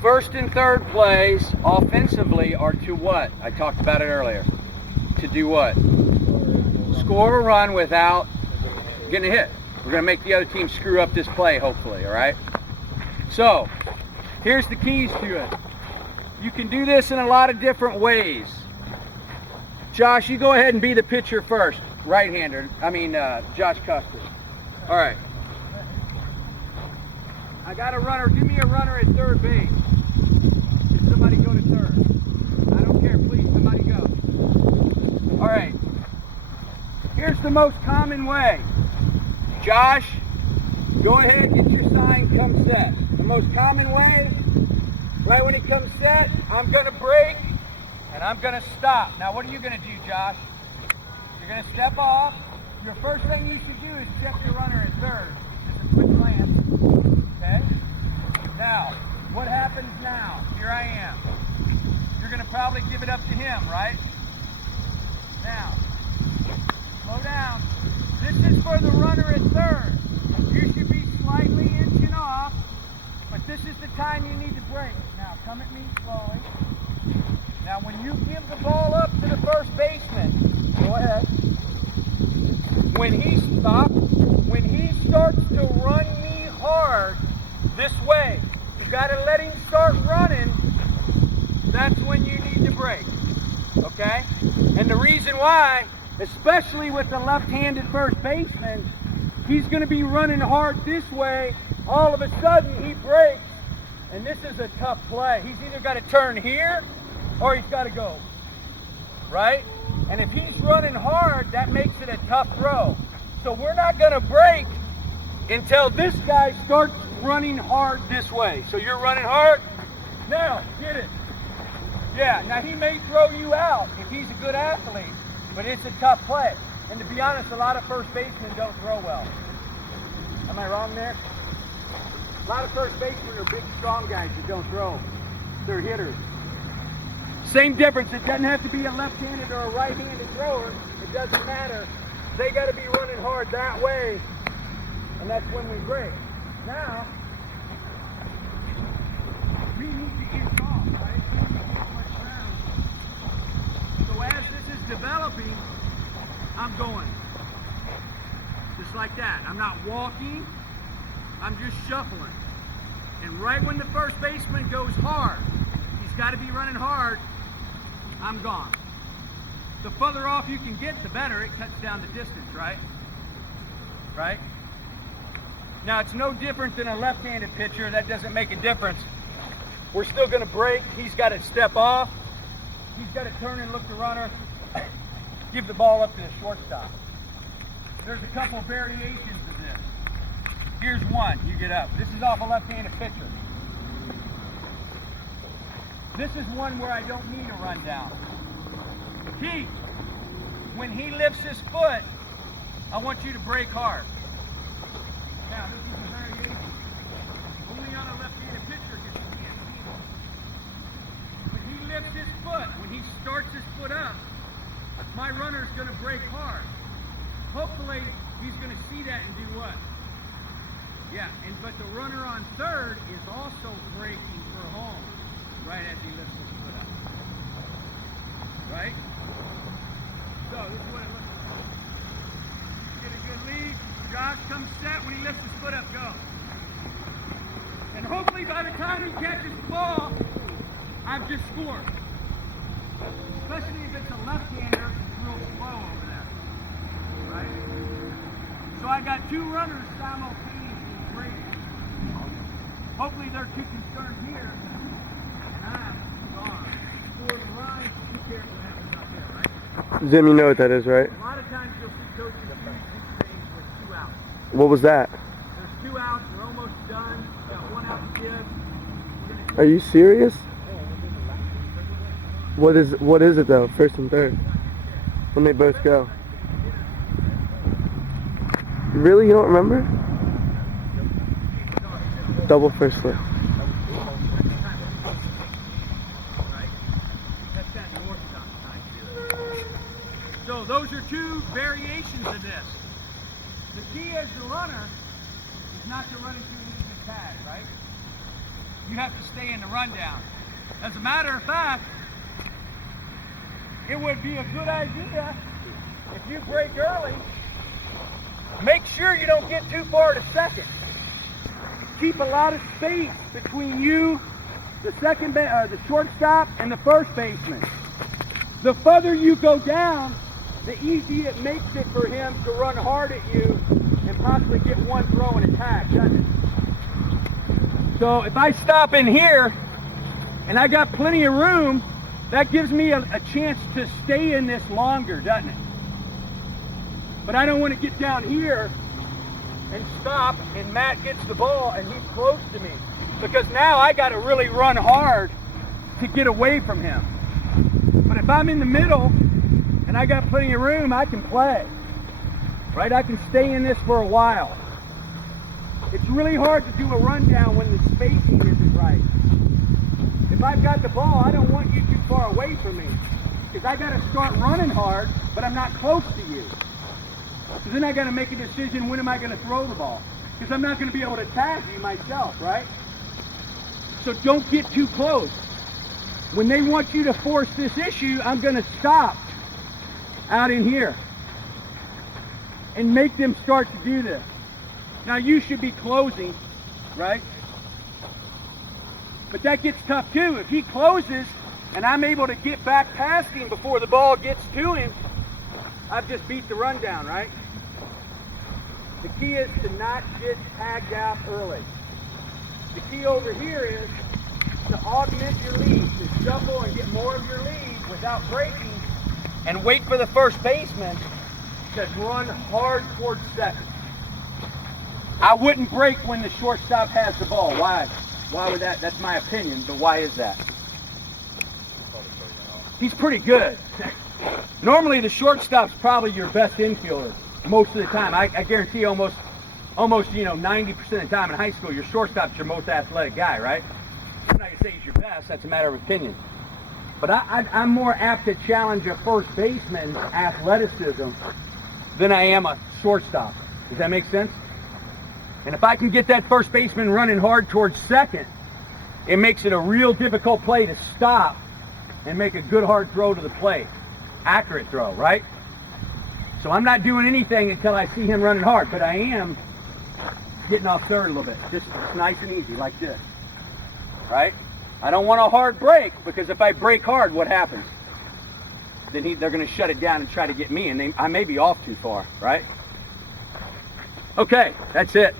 first and third plays offensively are to what? I talked about it earlier. To do what? Score a run without getting a hit. We're going to make the other team screw up this play, hopefully, all right? So, here's the keys to it. You can do this in a lot of different ways. Josh, you go ahead and be the pitcher first. Right-hander. Josh Custer. All right. I got a runner. Give me a runner at third base. Somebody go to third. I don't care. Please, somebody go. All right. Here's the most common way. Josh, go ahead, get your sign, come set. The most common way, right when he comes set, I'm going to break and I'm going to stop. Now, what are you going to do, Josh? You're going to step off. Your first thing you should do is check your runner at third. Just a quick glance. Okay? Now, what happens now? Here I am. You're going to probably give it up to him, right? Now, slow down. This is for the runner at third. You should be slightly inching off, but this is the time you need to break. Now, come at me slowly. Now, when you give the ball up to the first baseman, go ahead. When he stops, when he starts to run me hard this way, you got to let him start running. That's when you need to break. Okay? And the reason why, especially with the left-handed first baseman, he's going to be running hard this way. All of a sudden, he breaks, and this is a tough play. He's either got to turn here, or he's got to go, right? And if he's running hard, that makes it a tough throw. So we're not going to break until this guy starts running hard this way. So you're running hard. Now, get it. Yeah, now he may throw you out if he's a good athlete, but it's a tough play. And to be honest, a lot of first basemen don't throw well. Am I wrong there? A lot of first basemen are big, strong guys that don't throw. They're hitters. Same difference. It doesn't have to be a left-handed or a right-handed thrower. It doesn't matter. They got to be running hard that way, and that's when we break. Now, we need to inch off, right? We need to get much ground. So as this is developing, I'm going. Just like that. I'm not walking. I'm just shuffling. And right when the first baseman goes hard, he's got to be running hard, I'm gone. The further off you can get, the better. It cuts down the distance, right? Right? Now, it's no different than a left-handed pitcher. That doesn't make a difference. We're still going to break. He's got to step off. He's got to turn and look the runner. Give the ball up to the shortstop. There's a couple variations of this. Here's one. You get up. This is off a left-handed pitcher. This is one where I don't need a rundown. Keith, when he lifts his foot, I want you to break hard. Now, this is a variation. Only on a left-handed pitcher because you can't see him. When he lifts his foot, when he starts his foot up, my runner's going to break hard. Hopefully, he's going to see that and do what? Yeah, but the runner on third is also breaking for home right as he lifts his foot up. Right? So, this is what it looks like. Get a good lead. Josh comes set. When he lifts his foot up, go. And hopefully by the time he catches the ball, I've just scored. Especially if it's a left-hander, it's real slow over there. Right? So I got two runners simultaneously breaking. Hopefully they're too concerned here. And I'm gone. Scored a run. Be careful what happens out there, right? Jim, you know what that is, right? A lot of times you'll see coaches do these things with 2 outs. What was that? There's 2 outs. We're almost done. Got 1 out to give. Are you serious? What is it though? First and third. When they both go. Really? You don't remember? Double first slip. So those are 2 variations of this. The key as the runner is not to run into an easy tag, right? you have to stay in the rundown. As a matter of fact, it would be a good idea if you break early, make sure you don't get too far to second. Keep a lot of space between you, the the shortstop, and the first baseman. The further you go down, the easier it makes it for him to run hard at you and possibly get one throw and attack, doesn't it? So if I stop in here and I got plenty of room, that gives me a chance to stay in this longer, doesn't it? But I don't want to get down here and stop and Matt gets the ball and he's close to me, because now I got to really run hard to get away from him. But if I'm in the middle and I got plenty of room, I can play, right? I can stay in this for a while. It's really hard to do a rundown when the spacing isn't right. If I've got the ball, I don't want you too far away from me, because I got to start running hard, but I'm not close to you. So then I got to make a decision, when am I going to throw the ball? Because I'm not going to be able to tag you myself, right? So don't get too close. When they want you to force this issue, I'm going to stop out in here and make them start to do this. Now you should be closing, right? But that gets tough too. If he closes and I'm able to get back past him before the ball gets to him, I've just beat the rundown, right? The key is to not get tagged out early. The key over here is to augment your lead, to shuffle and get more of your lead without breaking, and wait for the first baseman to run hard towards second. I wouldn't break when the shortstop has the ball. Why? Why would that? That's my opinion, but why is that? He's pretty good. Normally the shortstop's probably your best infielder most of the time. I guarantee almost 90% of the time in high school, your shortstop's your most athletic guy, right? I'm not going to say he's your best, that's a matter of opinion. But I'm more apt to challenge a first baseman's athleticism than I am a shortstop. Does that make sense? And if I can get that first baseman running hard towards second, it makes it a real difficult play to stop and make a good hard throw to the plate. Accurate throw, right? So I'm not doing anything until I see him running hard, but I am getting off third a little bit. Just nice and easy, like this, right? I don't want a hard break, because if I break hard, what happens? Then they're going to shut it down and try to get me, and I may be off too far, right? Okay, that's it.